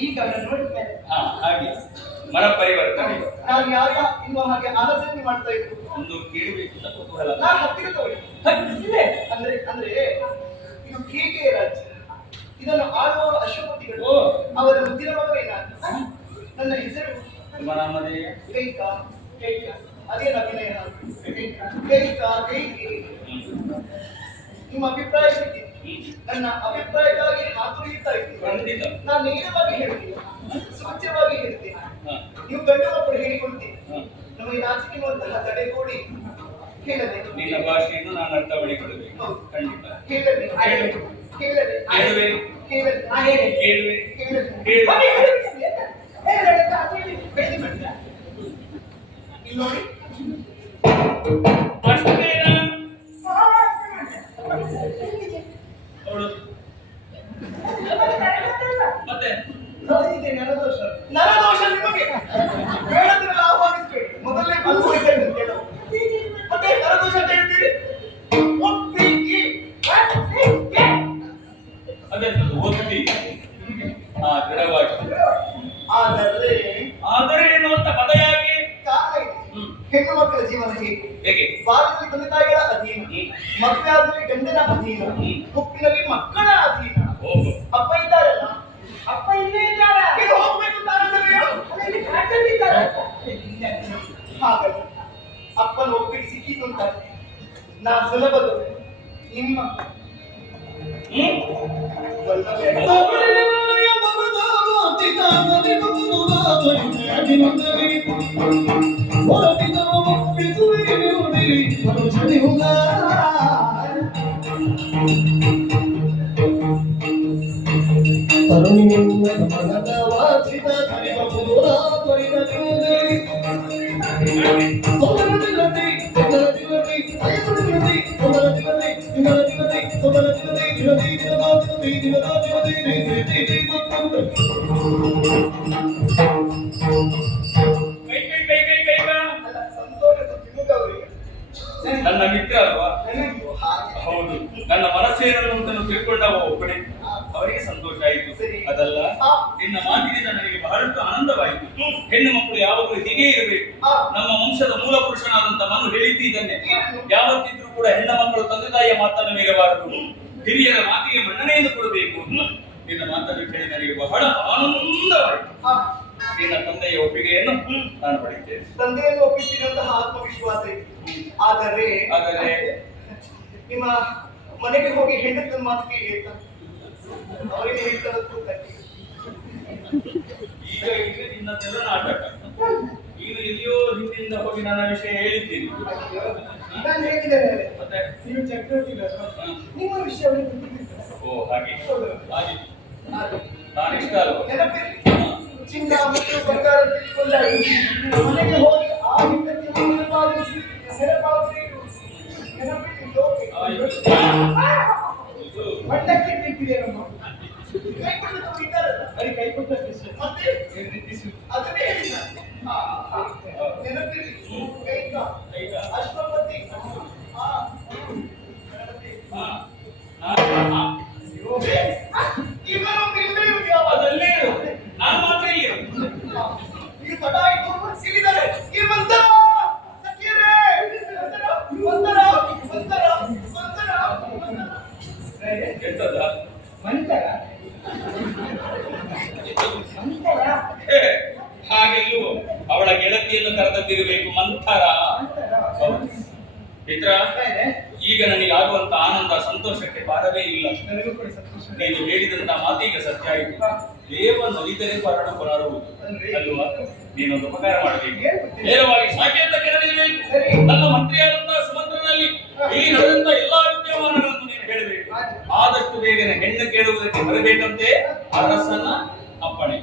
ಈಗ ಅವನ ನೋಡಿದ ಹಾ ಹಾಗೆ. ಮನ ಪರಿವರ್ತನೆ ನಾನು ಯಾವಾಗ ಇನ್ನು ಹಾಗೆ ಆಲೋಚನೆ ಮಾಡ್ತಾ ಇದ್ರು ಒಂದು ಕೇಳಬೇಕು ಅಂತ ಕುತೂಹಲ. ನಾನು ಹತ್ತಿರ ತಗೊಳ್ಳಿ ಇದೆ. ಅಂದ್ರೆ ಅಂದ್ರೆ ಇದು ಕೇಕೆ ರಾಜ್ಯ ಇದನ್ನು ಆಳುವವರು ಅಶ್ವಪತಿಗಳು. ಅವರ ಮುಂದಿನ ಮಗವೇ ನಾನು ನನ್ನ ಹೆಸರು? ನಿಮ್ಮ ನಾಮದೇ ಕೈಕ ಕೈಕ ಅದೇ ಅಭಿನಯ. ಕೈಕ ಕೈಕೆ ನಿಮ್ಮ ಅಭಿಪ್ರಾಯ ಸಿಕ್ಕಿದೆ ನನ್ನ ಅಭಿಪ್ರಾಯಕ್ಕಾಗಿ ಮಾತು ಇದ್ದೀನಿ. ಖಂಡಿತ. ನಾನು ನೇರವಾಗಿ ಹೇಳ್ತೀನಿ. ಸೂಚ್ಯವಾಗಿ ಹೇಳ್ತೀನಿ. ನೀವು ಗಂಡು ಮಕ್ಕಳು ಹೇಳಿಕೊಡ್ತೀನಿ. ನಮಗೆ ನಾಚಿಕೆಯುವಂತಹ ತಡೆಗೋಡಿ ಕೇಳದೆ ನಿನ್ನ ಭಾಷೆಯನ್ನು ನಾನು ಅರ್ಥ ಮಾಡಿಕೊಳ್ಳಬೇಕು ಖಂಡಿತ. ಕೇಳದೆ ಹೇಳು. ಕೇಳದೆ ಹೇಳುವೆ. ಕೇಳದೆ ಆ ಹೇಳಿ ಕೇಳುವೆ ಕೇಳದೆ ಇದೆ ನರದೋಷ ನರದೋಷ ನಿಮಗೆ? ಬೇಡದ್ರೆ ಆಹ್ವಾನಿಸ್ಬೇಡಿ. ಮೊದಲನೇ ಕೆಲವು ಮತ್ತೆ ನರದೋಷ ಅಂತ ಹೇಳ್ತೀರಿ? ಒಪ್ಪಿಗೆ ಅದೆಂತದು ಆ ದೃಢವಾಗಿ. ಆದರೆ ಆದರೆ ಎನ್ನುವಂತ ಪದ ಯಾಕೆ? ಕಾರಣ. ಹೆಣ್ಣು ಮಕ್ಕಳ ಜೀವನ ಹೇಗೆ? ಹೇಗೆ? ಬಾಲ್ಯದಲ್ಲಿ ತಂದೆ ತಾಯಿಗಳ ಅಧೀನ. ಮದುವೆ ಆದ್ಮೇಲೆ ಗಂಡನ ಅಧೀನ. ಹುಟ್ಟಿನಲ್ಲಿ ಮಕ್ಕಳ ಅಧೀನ ಅಪ್ಪ ಇದ್ದಾರಲ್ಲ ಅಪ್ಪ ಇಲ್ಲೇ ಇದ್ದಾರ ಇದು ಹೋಗ್ಬೇಕು ಅಂತ ಅನ್ನೋದಲ್ಲೆಯೋ? ಅಲ್ಲಿ ಕಾಟಲ್ಲಿದ್ದಾರ ಹಾಗಲ್ಲ ಅಪ್ಪನ ಒಪ್ಪಿಗೆ ಸಿಕ್ಕಿತು ಅಂತ ನಾ ಸುಲಭದು ನಿಮ್ಮ ಹ್ಮ್ ಬಲ್ಲವೇ? ಕೈ ಕೈ ಕೈ ಕೈ ಕೈ ನನ್ನ ಮಿತ್ರ ಅಲ್ವಾ. ಹೌದು ನನ್ನ ಮನಸ್ಸೇನಲ್ಲ ತಿಳ್ಕೊಂಡವ ಒಬ್ಬನೇ ಅವರಿಗೆ ಸಂತೋಷ ಆಯಿತು. ಅದಲ್ಲ. ನಿನ್ನ ಮಾತಿನಿಂದ ನನಗೆ ಬಹಳಷ್ಟು ಆನಂದವಾಯಿತು ಹೆಣ್ಣು ಮಕ್ಕಳು ಯಾವಾಗಲೂ ಹೀಗೆ ಇರಬೇಕು ನಮ್ಮ ವಂಶದ ಮೂಲ ಪುರುಷನಾದಂತ ಮನು ಹೇಳಿದ್ದೀದನ್ನೇ ಏನು? ಯಾವತ್ತಿದ್ರೂ ಕೂಡ ಹೆಣ್ಣ ಮಕ್ಕಳು ತಂದೆ ತಾಯಿಯ ಮಾತನ್ನು ಮೀರಬಾರದು ಹಿರಿಯರ ಮಾತಿಗೆ ಮನ್ನಣೆಯನ್ನು ಕೊಡಬೇಕು ನಿನ್ನ ಮಾತನ್ನು ಕೇಳಿ ನನಗೆ ಬಹಳ ಆನಂದವಾಯಿತು. ನಿನ್ನ ತಂದೆಯ ಒಪ್ಪಿಗೆಯನ್ನು ನಾನು ಪಡೆಯುತ್ತೇನೆ. ತಂದೆಯನ್ನು ಒಪ್ಪಿಸಿದಂತಹ ಆತ್ಮವಿಶ್ವಾಸ ಇದೆ. ಆದರೆ ಆದರೆ? ನಿಮ್ಮ ಮನೆಗೆ ಹೋಗಿ ಹೆಂಡತಿನ ಮಾತು ಕೇಳಿ ಅವರಿಗೆ ಹೇಳ್ತಾರದ್ದು ಈಗ ಈಗ ನಿನ್ನದೆಲ್ಲ ನಾಟಕ. ಈಗ ಇಲ್ಲಿಯೋ ಹಿಂದಿನಿಂದ ಹೋಗಿ ನನ್ನ ವಿಷಯ ಹೇಳ್ತೀನಿ. ನಾನು ಹೇಳಿದ್ದೇನೆ. ನೀವು ಚಕ್ರವರ್ತಿಗಳು ಹ. ನಿಮ್ಮ ವಿಷಯ ಓ ಹಾಗೆ. ಹಾಗೆ. ನಾನು ಇಷ್ಟ ಅಲ್ವಾ? ನೆನಪಿರಲಿ ಚಿನ್ನ ಮತ್ತು ಬಂಗಾರ ತೆಗೆದುಕೊಂಡಾಗ ಮನೆಗೆ ಹೋಗಿ ಆ ಹೆಂಡತಿಯನ್ನು ನೆನಪಾಗಿಸಿ ನೆನಪಾಗಿಸಿ ನೆನಪಿಟ್ಟು ಮಂಡಕ್ಕೆ ಬಿಟ್ಟಿದೆ ನಮ್ಮ ಕೈ ಇದ್ದಾರಲ್ಲ ಕೈ. ಮತ್ತೆ? ಅದನ್ನೇ ನೆನಪಿರಲಿ. ಕೈಕ. ಹಾಗೆಲ್ಲೂ ಅವಳ ಗೆಳತಿಯನ್ನು ಕರೆದದ್ದಿರಬೇಕು ಮಂಥರ. ಮಿತ್ರ ಈಗ ನನಗೆ ಆಗುವಂತ ಆನಂದ ಸಂತೋಷಕ್ಕೆ ಪಾರವೇ ಇಲ್ಲ. ನೀನು ಹೇಳಿದಂತ ಮಾತೀಗ ಸತ್ಯ ಆಯಿತು. ದೇವ ನಲಿದರೆ ಪರಣ ಪರಾಡುವುದು ಅಲ್ವಾ? ನೀನೊಂದು ಉಪಕಾರ ಮಾಡಬೇಕು. ನೇರವಾಗಿ ಸಾಕೇತ ಕೆರಳಿರಬೇಕು. ನನ್ನ ಮಂತ್ರಿಯಾದಂತಹ ಸುಮಂತ್ರನಲ್ಲಿ ಈ ನಡೆದಂತ ಎಲ್ಲಾ ವಿದ್ಯಮಾನಗಳನ್ನು ನೀನು ಹೇಳಬೇಕು. ಆದಷ್ಟು ಬೇಗನೆ ಹೆಣ್ಣು ಕೇಳುವುದಕ್ಕೆ ಬರಬೇಕಂತೆ. ಅರಸನ ಅಪ್ಪಣೆ.